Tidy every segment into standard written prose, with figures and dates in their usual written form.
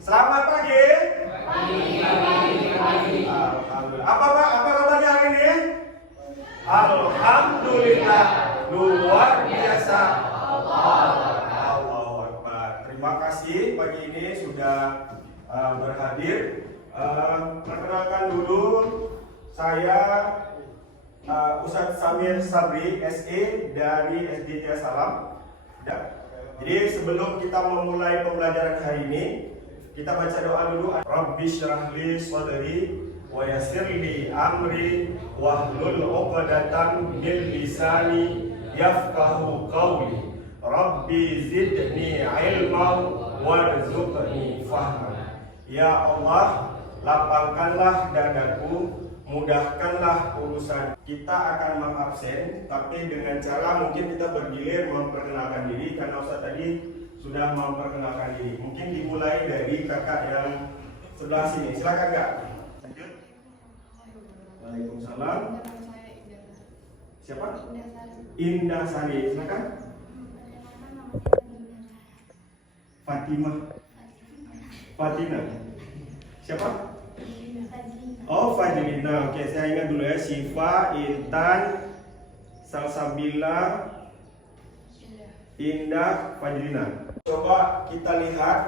Selamat pagi. Alhamdulillah. Apa kabarnya hari ini? Alhamdulillah. Luar biasa. Allahu Akbar. Terima kasih pagi ini sudah berhadir. Perkenalkan dulu, saya Ustadz Samir Sabri SE dari SD Tia Salam. Jadi sebelum kita memulai pembelajaran hari ini, kita baca doa dulu. Rabbi syrah li sadri wa yassir li amri wahlul 'uqdatam min lisani yafqahu qawli. Rabbi zidni ilman warzuqni fahman. Ya Allah, lapangkanlah dadaku, mudahkanlah urusan. Kita akan mengabsen, tapi dengan cara mungkin kita bergilir memperkenalkan diri, karena Ustaz tadi sudah memperkenalkan diri. Mungkin dimulai dari kakak yang sebelah sini. Silakan Kak. Lanjut. Waalaikumsalam. Siapa? Indah Sari. Silakan. Fatina. Siapa? Oh, Fajrina. Oke, saya ingat dulu ya. Syifa, Intan, Salsabila, Indah, Fajrina. Coba kita lihat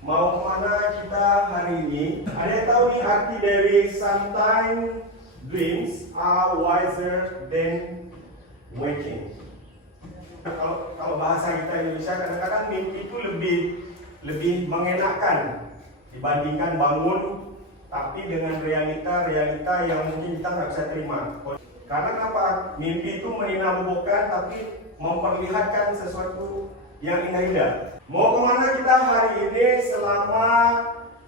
mau kemana kita hari ini. Ada yang tahu nih arti dari sometimes dreams are wiser than waking? Kalau bahasa kita Indonesia, kadang-kadang mimpi itu lebih mengenakan dibandingkan bangun, tapi dengan realita yang mungkin kita nggak bisa terima. Karena apa? Mimpi itu meninabobokan, tapi memperlihatkan sesuatu yang indah-indah. Mau kemana kita hari ini selama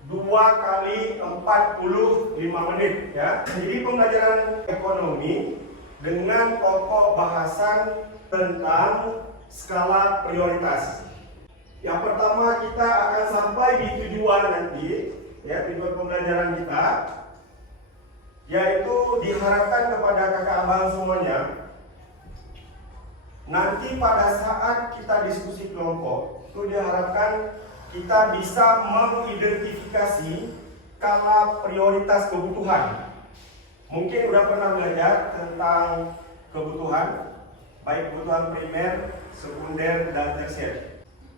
2 kali 45 menit ya. Jadi pembelajaran ekonomi dengan pokok bahasan tentang skala prioritas. Yang pertama kita akan sampai di tujuan nanti, ya, tujuan pembelajaran kita, yaitu diharapkan kepada kakak abang semuanya, nanti pada saat kita diskusi kelompok, itu diharapkan kita bisa mengidentifikasi skala prioritas kebutuhan. Mungkin udah pernah belajar tentang kebutuhan, baik kebutuhan primer, sekunder, dan tersier.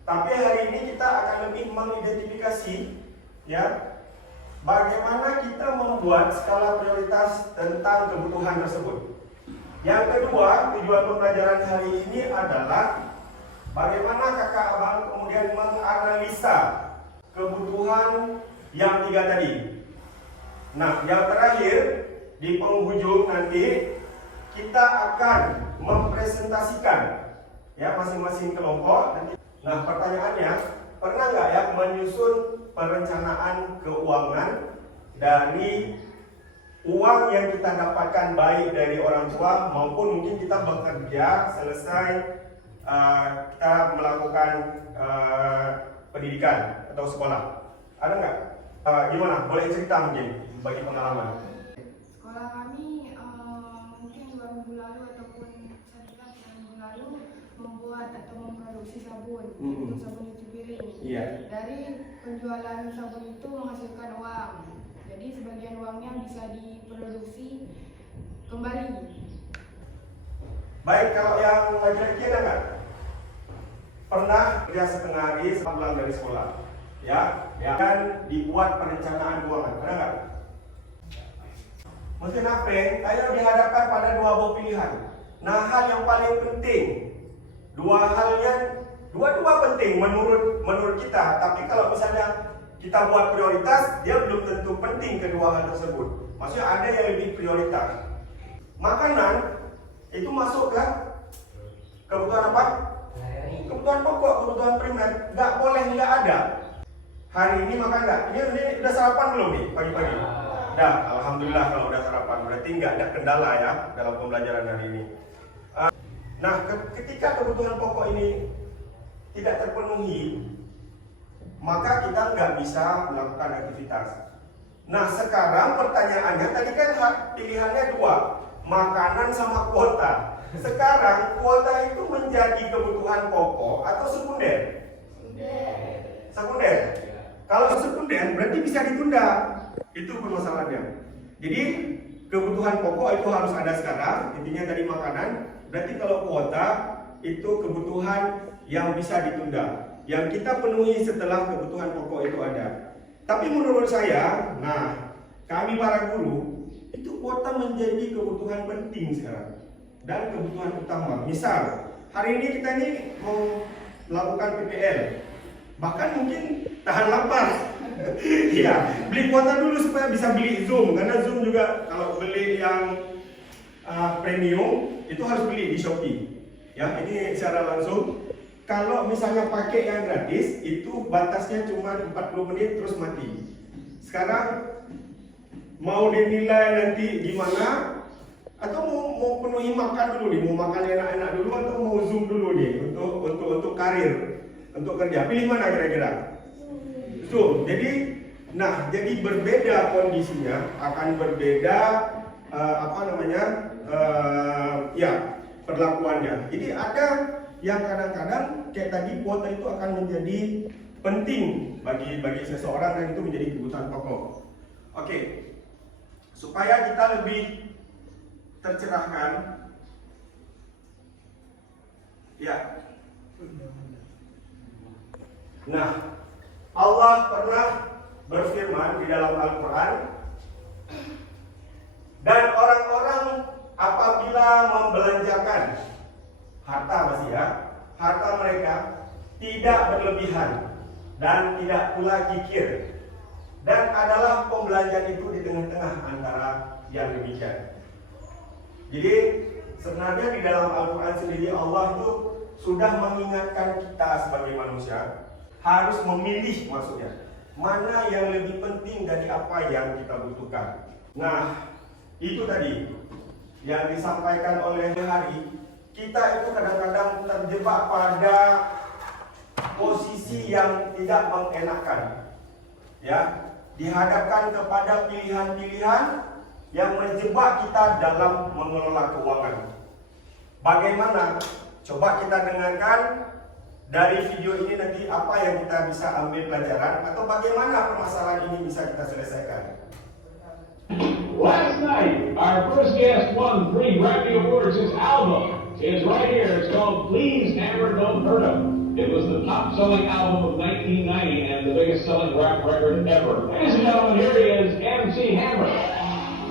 Tapi hari ini kita akan lebih mengidentifikasi, ya, bagaimana kita membuat skala prioritas tentang kebutuhan tersebut. Yang kedua, tujuan pembelajaran hari ini adalah bagaimana kakak abang kemudian menganalisa kebutuhan yang 3 tadi. Nah, yang terakhir di penghujung nanti kita akan mempresentasikan, ya, masing-masing kelompok nanti. Nah, pertanyaannya, pernah nggak ya menyusun perencanaan keuangan dari uang yang kita dapatkan baik dari orang tua maupun mungkin kita bekerja selesai kita melakukan pendidikan atau sekolah? Ada nggak? Gimana? Boleh cerita mungkin bagi pengalaman? Sekolah kami mungkin 2 minggu lalu ataupun 1 minggu lalu membuat atau memproduksi sabun untuk sabun cuci piring. Iya. Dari penjualan sabun itu menghasilkan uang. Jadi sebagian uangnya bisa diproduksi kembali. Baik, kalau yang laki-laki ada nggak? Pernah kerja setengah hari setelah pulang dari sekolah, ya, dan dibuat perencanaan keuangan, pernah nggak? Mesin HP, saya dihadapkan pada 2 buah pilihan. Nah, hal yang paling penting, dua-dua penting menurut kita. Tapi kalau misalnya kita buat prioritas, dia belum tentu penting kedua hal tersebut. Maksudnya ada yang lebih prioritas. Makanan itu masuk ke kebutuhan apa? Kebutuhan pokok, kebutuhan primer. Nggak boleh nggak ada. Hari ini makan nggak? Ini udah sarapan belum nih pagi-pagi? Dah, alhamdulillah kalau udah sarapan. Berarti nggak ada kendala ya dalam pembelajaran hari ini. Nah, ketika kebutuhan pokok ini tidak terpenuhi, maka kita nggak bisa melakukan aktivitas. Nah, sekarang pertanyaannya, tadi kan pilihannya 2, makanan sama kuota. Sekarang kuota itu menjadi kebutuhan pokok atau sekunder? Sekunder. Kalau sekunder berarti bisa ditunda. Itu permasalahannya. Jadi kebutuhan pokok itu harus ada sekarang, intinya tadi makanan. Berarti kalau kuota itu kebutuhan yang bisa ditunda, yang kita penuhi setelah kebutuhan pokok itu ada. Tapi menurut saya, nah kami para guru itu kuota menjadi kebutuhan penting sekarang dan kebutuhan utama. Misal hari ini kita ini mau melakukan PPL, bahkan mungkin tahan lapar. Iya, beli kuota dulu supaya bisa beli Zoom, karena Zoom juga kalau beli yang premium itu harus beli di Shopee. Ya, ini secara langsung. Kalau misalnya pakai yang gratis itu batasnya cuma 40 menit terus mati. Sekarang mau dinilai nanti gimana? Atau mau penuhi makan dulu nih, mau makan enak-enak dulu atau mau Zoom dulu nih untuk karir, untuk kerja. Pilih mana kira-kira? Zoom. Jadi berbeda kondisinya, akan berbeda perlakuannya. Jadi ada yang kadang-kadang kayak tadi kuota itu akan menjadi penting bagi seseorang dan itu menjadi kebutuhan pokok. Oke. Supaya kita lebih tercerahkan. Ya. Nah, Allah pernah berfirman di dalam Al-Quran, dan orang-orang apabila membelanjakan harta mereka tidak berlebihan dan tidak pula kikir, dan adalah pembelanjaan itu di tengah-tengah antara yang demikian. Jadi sebenarnya di dalam Al-Quran sendiri Allah itu sudah mengingatkan kita sebagai manusia harus memilih, maksudnya mana yang lebih penting dari apa yang kita butuhkan. Nah, itu tadi yang disampaikan oleh Hari. Kita itu kadang-kadang terjebak pada posisi yang tidak mengenakan, ya, dihadapkan kepada pilihan-pilihan yang menjebak kita dalam mengelola keuangan. Bagaimana? Coba kita dengarkan dari video ini nanti apa yang kita bisa ambil pelajaran atau bagaimana permasalahan ini bisa kita selesaikan. Last night, our first guest won 3 Grammy Awards. His album is right here. It's called Please Hammer Don't Hurt 'Em. It was the top-selling album of 1990 and the biggest-selling rap record ever. Ladies and gentlemen, here he is, MC Hammer.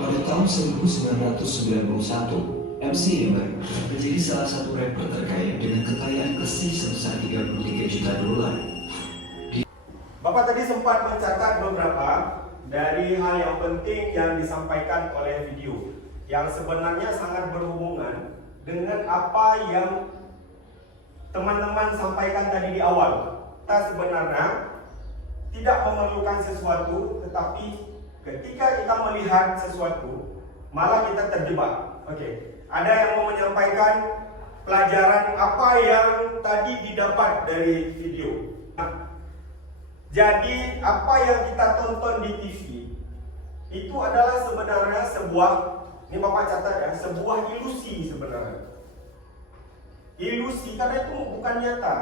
Pada tahun 1991, MC Hammer menjadi salah satu rapper terkaya dengan kekayaan bersih sebesar 33 juta dolar. Bapak tadi sempat mencatat beberapa dari hal yang penting yang disampaikan oleh video yang sebenarnya sangat berhubungan dengan apa yang teman-teman sampaikan tadi di awal. Kita sebenarnya tidak memerlukan sesuatu, tetapi ketika kita melihat sesuatu malah kita terjebak. Oke, ada yang mau menyampaikan pelajaran apa yang tadi didapat dari video. Jadi apa yang kita tonton di TV itu adalah sebenarnya sebuah, ini Bapak catat ya, sebuah ilusi sebenarnya. Ilusi karena itu bukan nyata.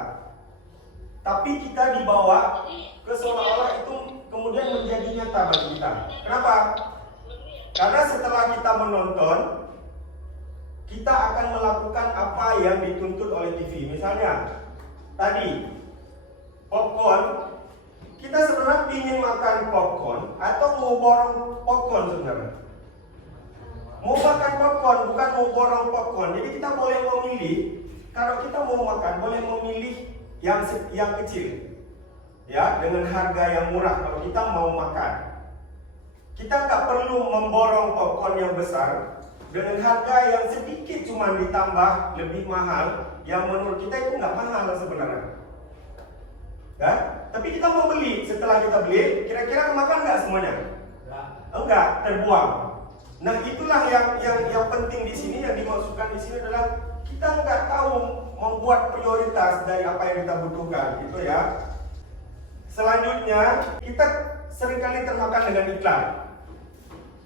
Tapi kita dibawa ke seolah-olah itu kemudian menjadi nyata bagi kita. Kenapa? Karena setelah kita menonton, kita akan melakukan apa yang dituntut oleh TV. Misalnya tadi popcorn. Kita sebenarnya ingin makan popcorn atau mau borong popcorn sebenarnya. Mau makan popcorn, bukan mau borong popcorn. Jadi kita boleh memilih. Kalau kita mau makan, boleh memilih yang kecil, ya, dengan harga yang murah. Kalau kita mau makan, kita nggak perlu memborong popcorn yang besar dengan harga yang sedikit cuma ditambah lebih mahal, yang menurut kita itu nggak mahal sebenarnya. Ya? Tapi kita mau beli, setelah kita beli, kira-kira makan nggak semuanya? Enggak, terbuang. Nah, itulah yang penting di sini, yang dimaksudkan di sini adalah kita nggak tahu membuat prioritas dari apa yang kita butuhkan, gitu ya. Selanjutnya, kita seringkali termakan dengan iklan,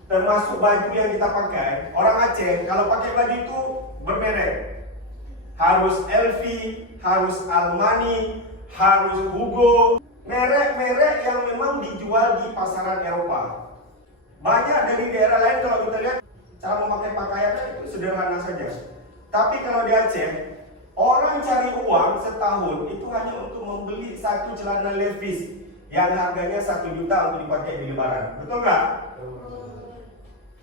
termasuk baju yang kita pakai. Orang Aceh kalau pakai baju itu bermerek, harus LV, harus Armani, harus Hugo. merek-merek yang memang dijual di pasaran Eropa. Banyak dari daerah lain kalau kita lihat cara memakai pakaian itu sederhana saja. Tapi kalau di Aceh, orang cari uang setahun itu hanya untuk membeli satu celana Levi's yang harganya 1 juta untuk dipakai di Lebaran. Betul nggak?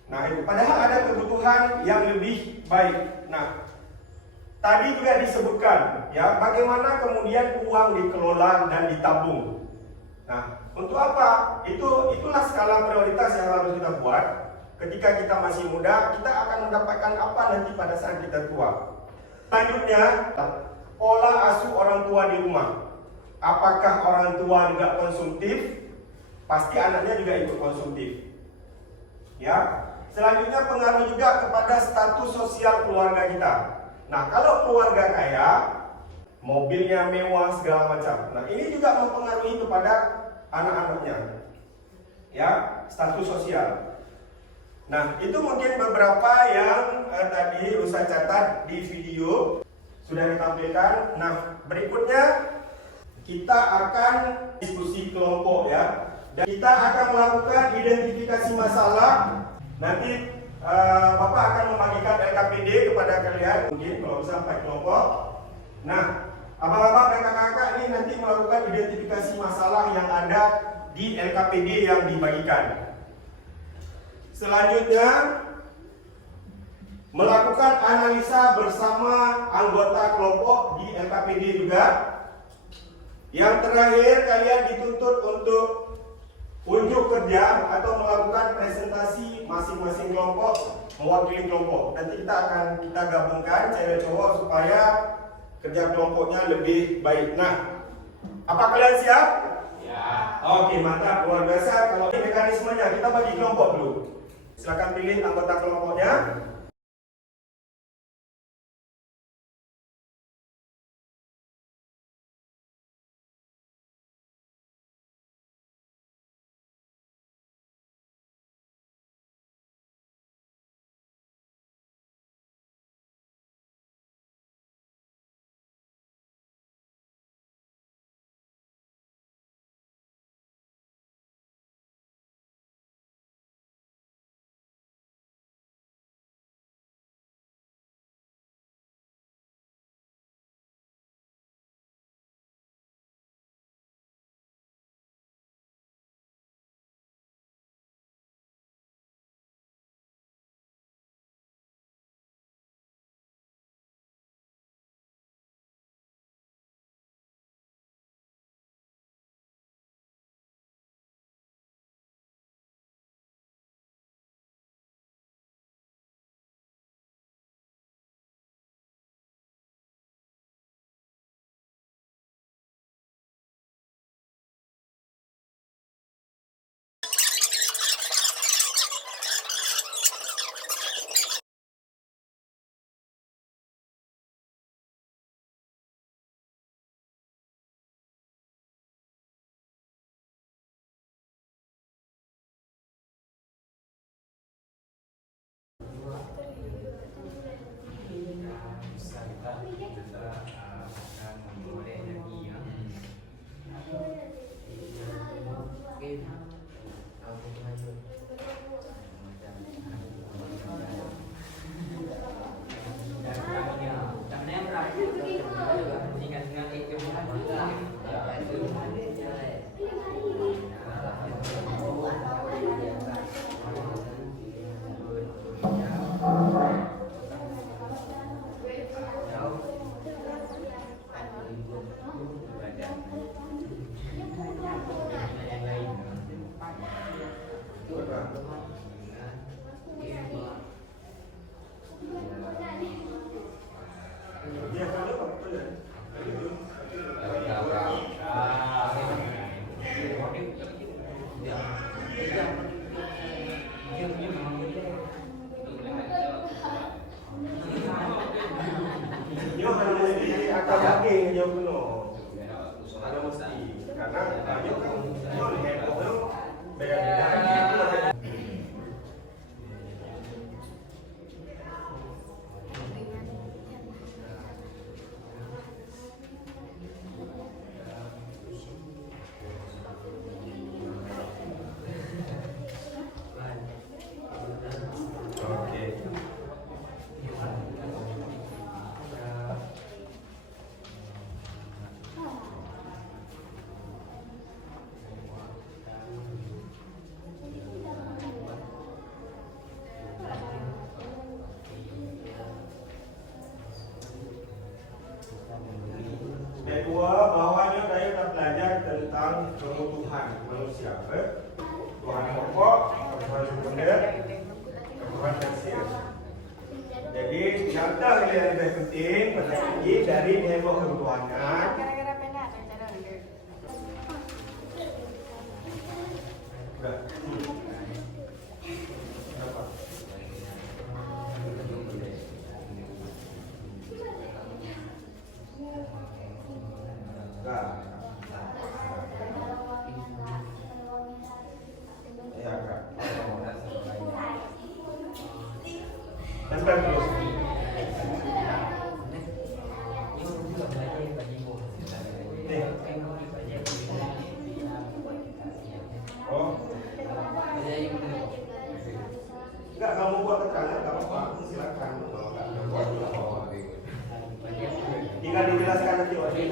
Nah, itu padahal ada kebutuhan yang lebih baik. Nah, tadi juga disebutkan ya bagaimana kemudian uang dikelola dan ditabung. Nah, untuk apa? Itulah skala prioritas yang harus kita buat. Ketika kita masih muda, kita akan mendapatkan apa nanti pada saat kita tua. Selanjutnya, pola asuh orang tua di rumah. Apakah orang tua juga konsumtif? Pasti anaknya juga ikut konsumtif. Ya. Selanjutnya pengaruh juga kepada status sosial keluarga kita. Nah, kalau keluarga kaya, mobilnya mewah segala macam. Nah, ini juga mempengaruhi kepada anak-anaknya. Ya, status sosial. Nah, itu mungkin beberapa yang tadi Ustaz catat di video sudah ditampilkan. Nah, berikutnya kita akan diskusi kelompok ya. Dan kita akan melakukan identifikasi masalah. Nanti Bapak akan membagikan LKPD kepada kalian, mungkin kalau bisa 4 kelompok. Nah, abang-abang dan kakak-kakak ini nanti melakukan identifikasi masalah yang ada di LKPD yang dibagikan. Selanjutnya, melakukan analisa bersama anggota kelompok di LKPD juga. Yang terakhir, kalian dituntut untuk unjuk kerja atau melakukan presentasi masing-masing kelompok mewakili kelompok. Nanti kita gabungkan cewek cowok supaya kerja kelompoknya lebih baik. Nah, apa kalian siap? Ya. Oke, mantap, luar biasa. Kalau ini mekanismenya, kita bagi kelompok dulu. Silakan pilih anggota kelompoknya. kebutuhan manusia. Kebutuhan pokok, kebutuhan sekunder, kebutuhan tersier. Jadi contoh yang lebih penting berarti dari nilai kebutuhannya. Udah. Berapa? Nah. Ya, Kak. Tempel terus. Nih. Oh. Enggak, kamu buat keterangan enggak apa-apa. Silakan. Kalau enggak buat apa-apa. Tinggal dijelaskan nanti waktu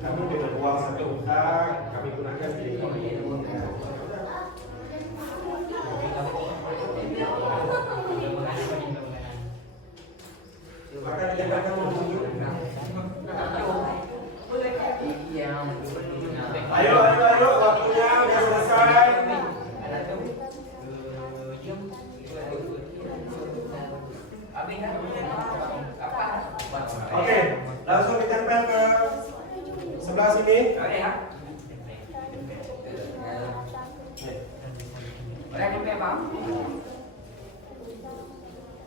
kami dengan uang 1 juta kami gunakan di maka dijaga menunjuk. Ayo, waktunya udah selesai. Oke, langsung ditempel ke sebelah sini.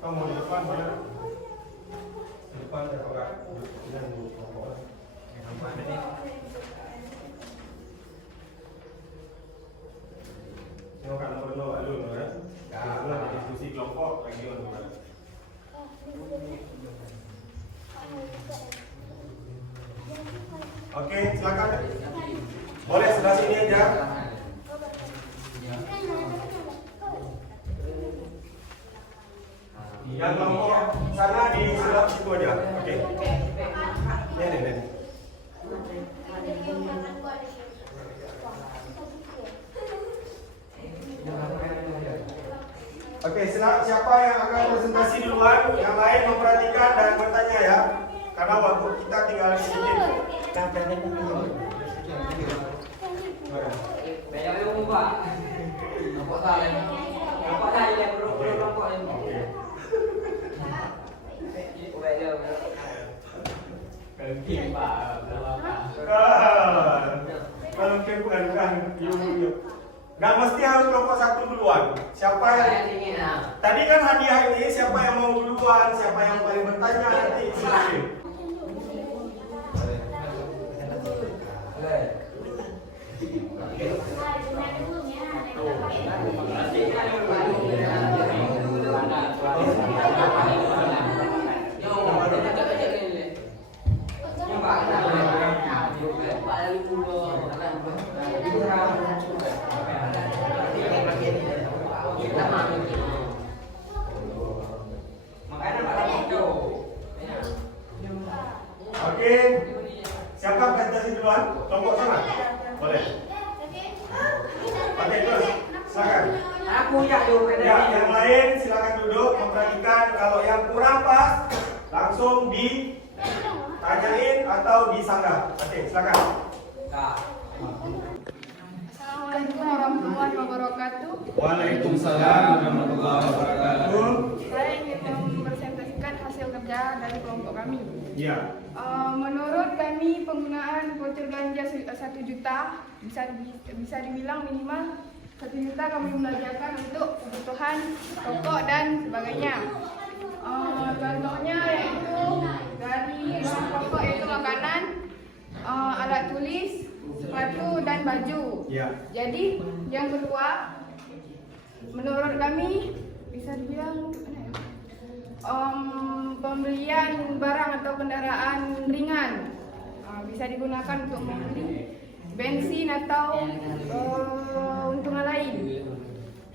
Kamu di depan boleh? Di depan ya Pak. Yang di bawah. Silakan perlu alun ya. Karena diskusi kelompok lagi alun. Oke, silakan. Boleh sebelah sini aja. Yang kelompok sana di sebelah situ aja. Oke. Nih. Oke, siapa yang akan presentasi duluan? Yang lain memperhatikan dan bertanya ya. Karena waktu kita tinggal sedikit. Kalau bukan. Yuk. Nggak mesti harus kelompok 1 duluan. Siapa yang tadi kan hadiah ini siapa yang mau duluan, siapa yang paling bertanya nanti silakan. Oke, siapa presentasi duluan? Kelompok sana? Boleh. Oke, terus silakan. Ya, yang lain silakan duduk memperhatikan. Kalau yang kurang pas langsung ditanyain atau disanggah. Oke, silakan. Assalamualaikum warahmatullahi wabarakatuh. Waalaikumsalam warahmatullahi wabarakatuh. Saya ingin mempresentasikan hasil kerja dari kelompok kami. Ya. Menurut kami penggunaan voucher belanja 1 juta bisa dibilang minimal 1 juta kami belanjakan untuk kebutuhan pokok dan sebagainya. Contohnya yaitu dari bahan pokok yaitu makanan, alat tulis, sepatu dan baju. Ya. Jadi yang kedua, menurut kami bisa dibilang pembelian barang atau kendaraan ringan bisa digunakan untuk membeli bensin atau keuntungan lain.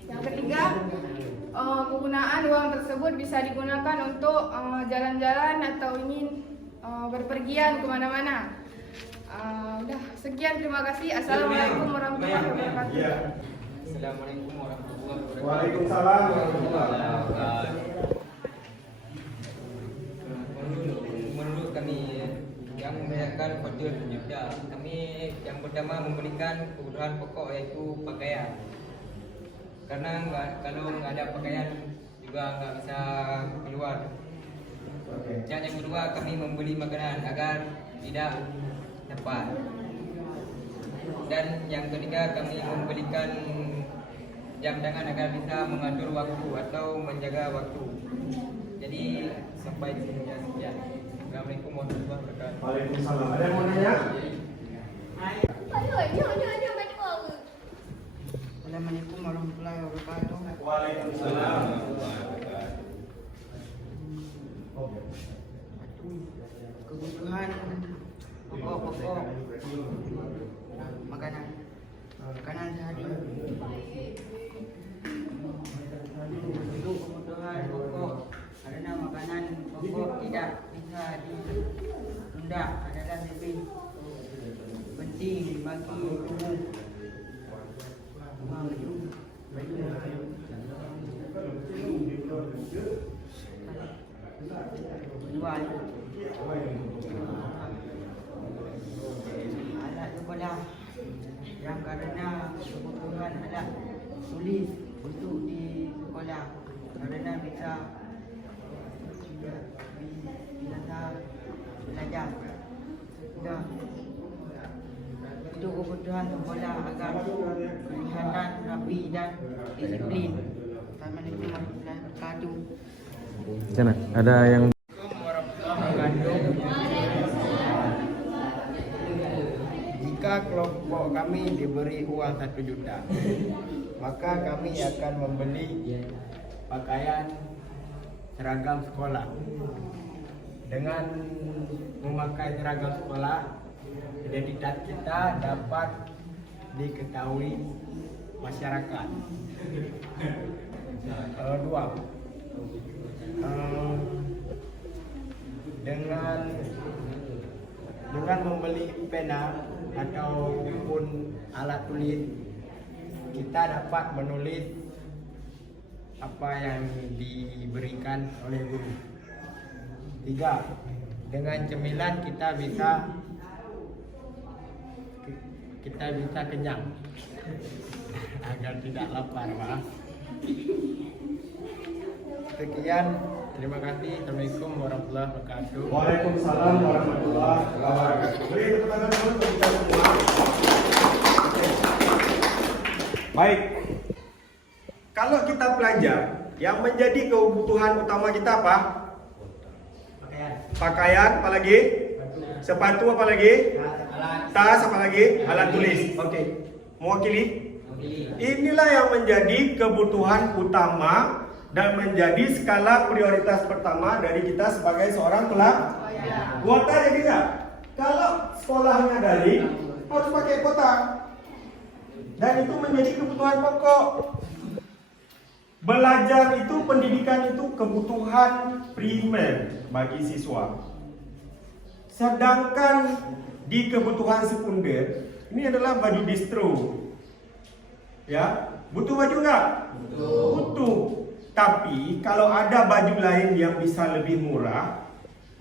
Yang ketiga, penggunaan uang tersebut bisa digunakan untuk jalan-jalan atau ingin berpergian kemana-mana. Udah sekian, terima kasih. Assalamualaikum warahmatullahi wabarakatuh. Ya. Assalamualaikum warahmatullahi wabarakatuh. Waalaikumsalam warahmatullahi wabarakatuh. Menurut kami yang mengerjakan voucher 1 juta. Kami yang pertama memberikan kebutuhan pokok yaitu pakaian. Karena kalau nggak ada pakaian juga nggak bisa keluar. Dan yang kedua kami membeli makanan agar tidak dapat. Dan yang ketiga kami memberikan jam tangan agar bisa mengatur waktu atau menjaga waktu. Jadi sampai di sini sekian. Assalamualaikum warahmatullahi wabarakatuh. Waalaikumsalam. Ada yang mau nanya? Assalamualaikum warahmatullahi wabarakatuh. Waalaikumsalam. Kebutuhan pokok-pokok makanan sehari. Untuk kebutuhan pokok karena makanan pokok tidak bisa ditunda adalah lebih penting bagi tubuh. Jual alat sekolah yang karena kebutuhan alat tulis untuk di sekolah karena bisa belajar dan untuk kebutuhan sekolah agar kelihatan rapi dan disiplin. Assalamualaikum warahmatullahi wabarakatuh. Sana, ada yang Jika kelompok kami diberi uang 1 juta, maka kami akan membeli pakaian seragam sekolah. Dengan memakai seragam sekolah, identitas kita dapat diketahui masyarakat. Dua, dengan membeli pena ataupun alat tulis, kita dapat menulis apa yang diberikan oleh guru. Tiga, dengan cemilan kita bisa kenyang agar tidak lapar, maaf. Sekian, terima kasih. Assalamualaikum warahmatullahi wabarakatuh. Waalaikumsalam warahmatullahi wabarakatuh. Beri tepuk tangan dulu untuk kita semua. Baik. Kalau kita belajar, yang menjadi kebutuhan utama kita apa? Pakaian, apa lagi? Sepatu, apa lagi? Tas, apa lagi? Alat tulis. Oke. Mewakili? Inilah yang menjadi kebutuhan utama dan menjadi skala prioritas pertama dari kita sebagai seorang pelajar. Kuota jadi enggak? Kalau sekolahnya daring, harus pakai kuota. Dan itu menjadi kebutuhan pokok. Belajar itu, pendidikan itu kebutuhan primer bagi siswa. Sedangkan di kebutuhan sekunder, ini adalah baju distro. Ya, butuh baju enggak? Butuh. Tapi kalau ada baju lain yang bisa lebih murah,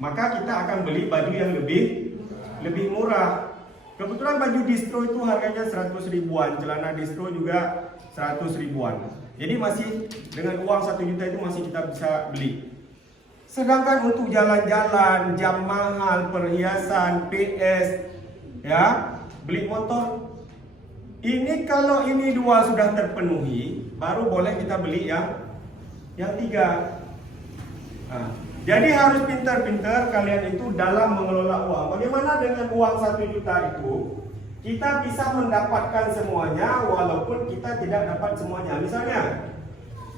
maka kita akan beli baju yang lebih murah. Kebetulan baju distro itu harganya 100 ribuan, celana distro juga 100 ribuan. Jadi masih dengan uang 1 juta itu masih kita bisa beli. Sedangkan untuk jalan-jalan, jam mahal, perhiasan, PS, ya, beli motor. Ini kalau ini dua sudah terpenuhi, baru boleh kita beli yang tiga. Nah, jadi harus pintar-pintar kalian itu dalam mengelola uang. Bagaimana dengan uang 1 juta itu? Kita bisa mendapatkan semuanya walaupun kita tidak dapat semuanya. Misalnya,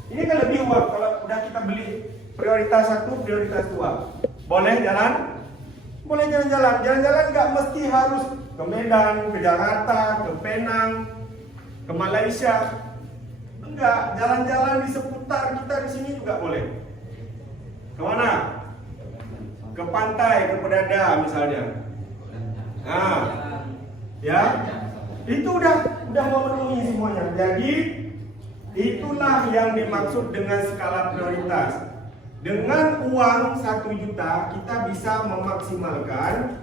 ini kan lebih uang kalau udah kita beli prioritas 1, prioritas 2. Boleh jalan? Boleh jalan-jalan. Jalan-jalan nggak mesti harus ke Medan, ke Jakarta, ke Penang, ke Malaysia. Enggak, jalan-jalan di seputar kita di sini juga boleh. Kemana? Ke pantai, ke Pedada misalnya. Nah, ya, itu udah memenuhi semuanya. Jadi itulah yang dimaksud dengan skala prioritas. Dengan uang 1 juta kita bisa memaksimalkan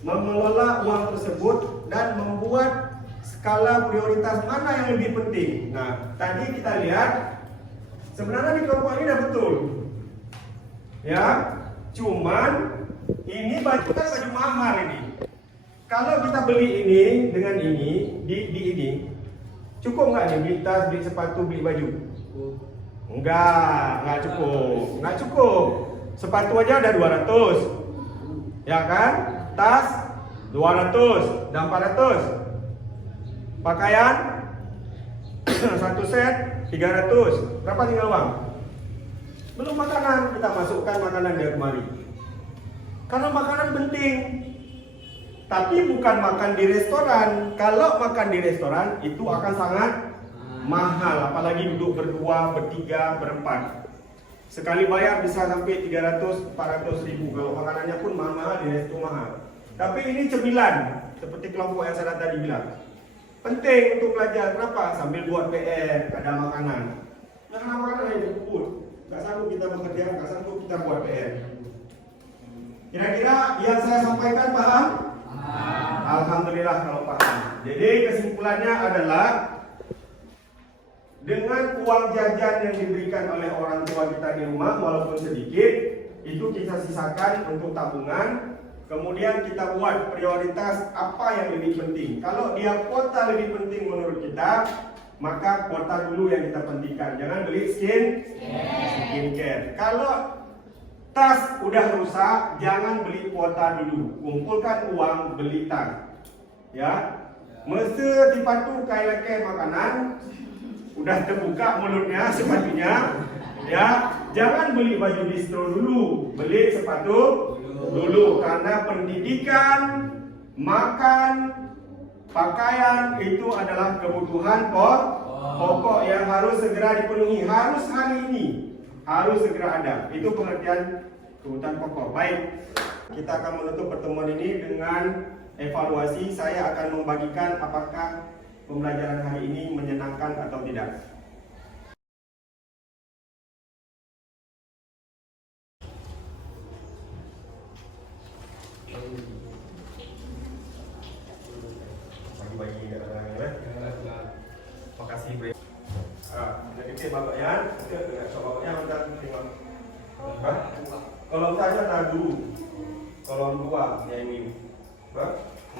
mengelola uang tersebut dan membuat skala prioritas mana yang lebih penting. Nah, tadi kita lihat sebenarnya di kelompok ini dah betul. Ya, cuman ini baju kan baju mahal ini. Kalau kita beli ini dengan ini di ini, cukup nggak nih beli tas, beli sepatu, beli baju? Enggak cukup. Sepatu aja ada 200, ya kan? Tas 200 dan 400. Pakaian satu set 300. Berapa tinggal uang? Belum makanan, kita masukkan makanan dari kemari. Karena makanan penting. Tapi bukan makan di restoran. Kalau makan di restoran itu akan sangat mahal, apalagi duduk berdua, bertiga, berempat. Sekali bayar bisa sampai 300-400 ribu. Kalau makanannya pun mahal di resto mahal. Tapi ini cemilan, seperti kelompok yang saya tadi bilang. Penting untuk belajar. Kenapa? Sambil buat PR, ada makanan. Nah, karena makanan yang cukup. Gak sanggup kita bekerja, gak sanggup kita buat PR. Kira-kira yang saya sampaikan paham? Alhamdulillah kalau paham. Jadi kesimpulannya adalah dengan uang jajan yang diberikan oleh orang tua kita di rumah walaupun sedikit, itu kita sisakan untuk tabungan. Kemudian kita buat prioritas apa yang lebih penting. Kalau dia kuota lebih penting menurut kita, maka kuota dulu yang kita pentingkan. Jangan beli skincare. Kalau tas udah rusak, jangan beli kuota dulu. Kumpulkan uang beli tas. Ya, mesti dipatu kayak makanan. Udah terbuka mulutnya, sepatunya. Ya, jangan beli baju distro dulu, beli sepatu dulu. Karena pendidikan, makan, pakaian itu adalah kebutuhan pokok yang harus segera dipenuhi. Harus hari ini, harus segera ada. Itu pengertian kebutuhan pokok. Baik, kita akan menutup pertemuan ini dengan evaluasi. Saya akan membagikan apakah pembelajaran hari ini menyenangkan atau tidak. Bagi-bagi makasih Bre. Jadi bapaknya, bapaknya macam tengok. Kolom saja nah dulu. Kolom 2 yang ini.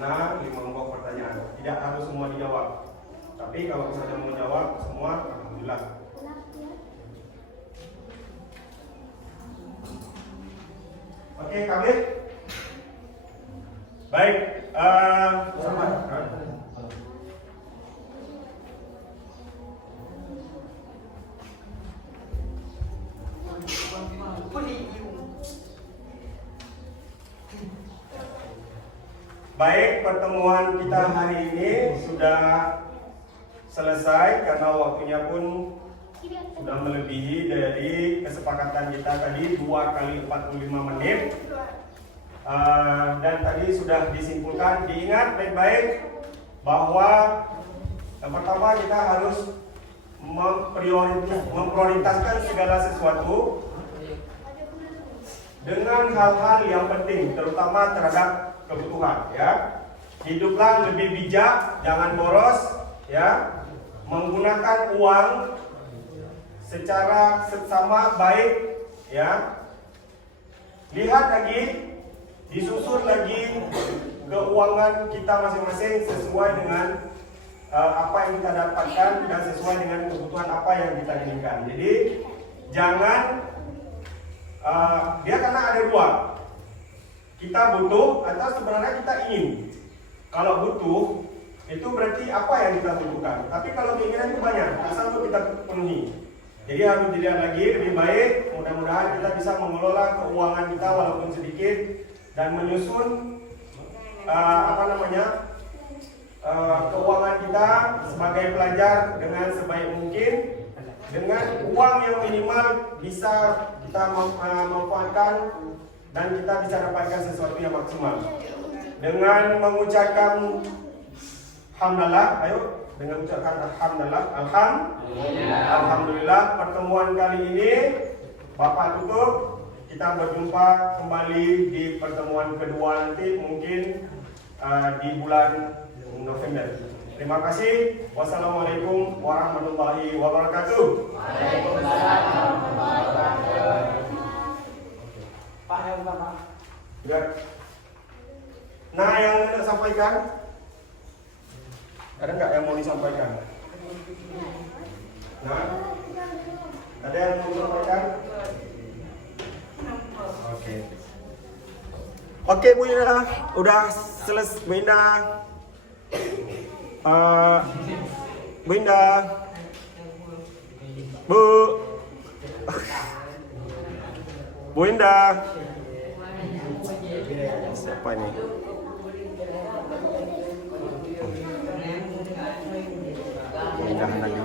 Nah, 5 kelompok pertanyaan. Tidak harus semua dijawab. Tapi kalau misalnya mau jawab semua, alhamdulillah. Oke, Kabit. Baik, selamat. Baik, pertemuan kita hari ini sudah selesai karena waktunya pun sudah melebihi dari kesepakatan kita tadi 2 kali 45 menit. Dan tadi sudah disimpulkan, diingat baik-baik bahwa yang pertama kita harus memprioritaskan segala sesuatu dengan hal-hal yang penting, terutama terhadap kebutuhan, ya. Hiduplah lebih bijak, jangan boros, ya. Menggunakan uang secara seksama baik, ya. Lihat lagi, disusun lagi keuangan kita masing-masing sesuai dengan apa yang kita dapatkan dan sesuai dengan kebutuhan apa yang kita inginkan. Jadi jangan dia karena ada 2. Kita butuh atau sebenarnya kita ingin. Kalau butuh itu berarti apa yang kita butuhkan. Tapi kalau keinginan itu banyak, asal itu kita penuhi. Jadi harus dilihat lagi lebih baik. Mudah-mudahan kita bisa mengelola keuangan kita walaupun sedikit dan menyusun keuangan kita sebagai pelajar dengan sebaik mungkin, dengan uang yang minimal bisa kita manfaatkan dan kita bisa dapatkan sesuatu yang maksimal. Dengan mengucapkan hamdalah, ayo dengan mengucapkan alhamdulillah, alhamdulillah pertemuan kali ini Bapak tutup. kita berjumpa kembali di pertemuan kedua nanti mungkin di bulan November. Terima kasih. Wassalamualaikum warahmatullahi wabarakatuh. Ya. Nah, yang nak sampaikan, ada nggak yang mau disampaikan? Nah, ada yang mau disampaikan? Oke. Oke, Bu Indah, udah selesai, Bu Indah. Bu Indah, Bu, Bu Indah. Siapa ini? Bu Indah lagi.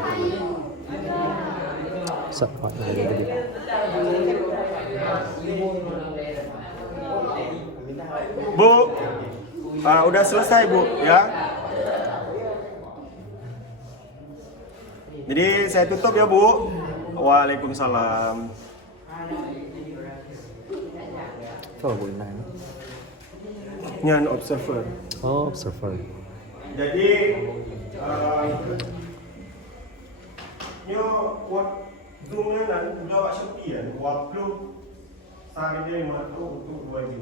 Siapa lagi tadi? Bu, udah selesai Bu, ya. Jadi saya tutup ya Bu. Waalaikumsalam. Kalau Bu Indah ini. Ini an observer. Oh, observer. Jadi, nyo buat zoom kan, udah Shopee kan, waktu saat ini 5 tu 2 jam.